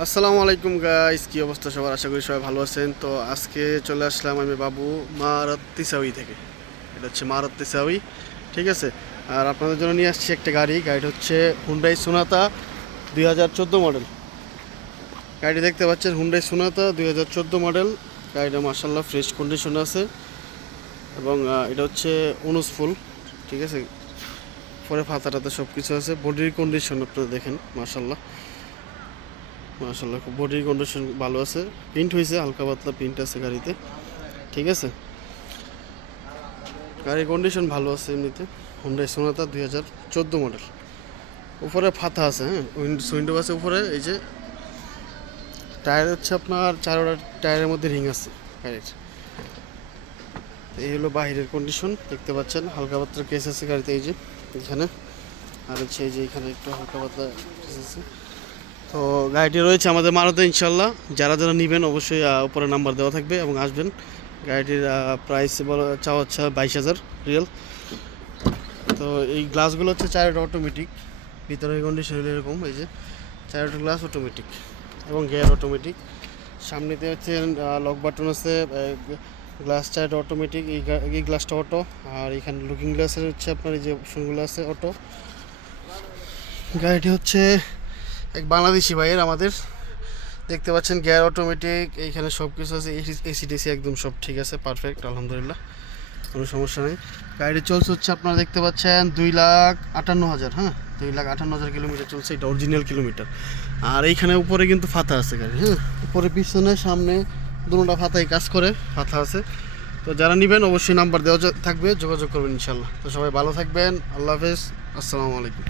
আসসালামু আলাইকুম গাইস কি অবস্থা সবার? আশা করি সবাই ভালো আছেন। তো আজকে চলে আসলাম আমি বাবু মারাত্তিসাউই থেকে। এটা হচ্ছে মারাত্তিসাউই, ঠিক আছে? আর আপনাদের জন্য নিয়ে আসছি একটা গাড়ি। গাড়িটা হচ্ছে হুন্ডাই সোনাতা দুই হাজার চোদ্দ মডেল গাড়িটি দেখতে পাচ্ছেন হুন্ডাই সোনাতা দুই হাজার চোদ্দ মডেল গাড়িটা মার্শাল্লাহ ফ্রেশ কন্ডিশন আছে। এবং এটা হচ্ছে অনুজ ফুল ঠিক আছে? পরে ফাতাটাতে সব কিছু আছে। বডির কন্ডিশন আপনারা দেখেন মার্শাল্লাহ মাশাল্লাহ বডির কন্ডিশন ভালো আছে। প্রিন্ট হয়েছে হালকা পাতলা প্রিন্ট আছে গাড়িতে। ঠিক আছে? গাড়ির কন্ডিশন ভালো আছে এমনিতে। হুন্ডাই সোনাতা দুই হাজার চোদ্দ মডেল উপরে ফাতা আছে হ্যাঁ? উইন্ডো আছে উপরে, এই যে টায়ার হচ্ছে আপনার চারোটা টায়ারের মধ্যে রিং আছে, গাড়ির। এই হলো বাহিরের কন্ডিশন দেখতে পাচ্ছেন, হালকা পাতলা কেস আছে গাড়িতে, এই যে এখানে। আর হচ্ছে এই যে এখানে একটু হালকা পাতলা কেস আছে। তো গাড়িটি রয়েছে আমাদের মারুতে, ইনশাল্লাহ। যারা যারা নেবেন, অবশ্যই উপরে নাম্বার দেওয়া থাকবে এবং আসবেন। গাড়িটির প্রাইস বলো, চাওয়া হচ্ছে বাইশ হাজার রিয়েল তো এই গ্লাসগুলো হচ্ছে চারটা অটোমেটিক ভিতরের কন্ডিশন এরকম, এই যে চারটা গ্লাস অটোমেটিক এবং গিয়ার অটোমেটিক সামনেতে হচ্ছে লক বাটন আছে গ্লাস চারটা অটোমেটিক এই গ্লাসটা অটো আর এখানে লুকিং গ্লাসের হচ্ছে আপনার এই যে অপশনগুলো আছে অটো গাড়িটি হচ্ছে এক বাংলাদেশি ভাইয়ের আমাদের। দেখতে পাচ্ছেন গিয়ার অটোমেটিক এইখানে সব কিছু আছে এসি টেসি একদম সব ঠিক আছে পারফেক্ট আলহামদুলিল্লাহ, কোনো সমস্যা নেই। গাড়িটি চলছে হচ্ছে আপনারা দেখতে পাচ্ছেন, দুই লাখ আটান্ন হাজার হ্যাঁ? দুই লাখ আটান্ন হাজার কিলোমিটার চলছে, এটা অরিজিনাল কিলোমিটার আর এইখানে উপরে কিন্তু ফাতা আছে গাড়ি হ্যাঁ? উপরে, পিছনে, সামনে, দুটোটা ফাতাই কাজ করে, ফাতা আছে। তো যারা নেবেন, অবশ্যই নাম্বার দেওয়া থাকবে, যোগাযোগ করবেন ইনশাল্লাহ তো সবাই ভালো থাকবেন, আল্লাহ হাফেজ, আসসালামু আলাইকুম।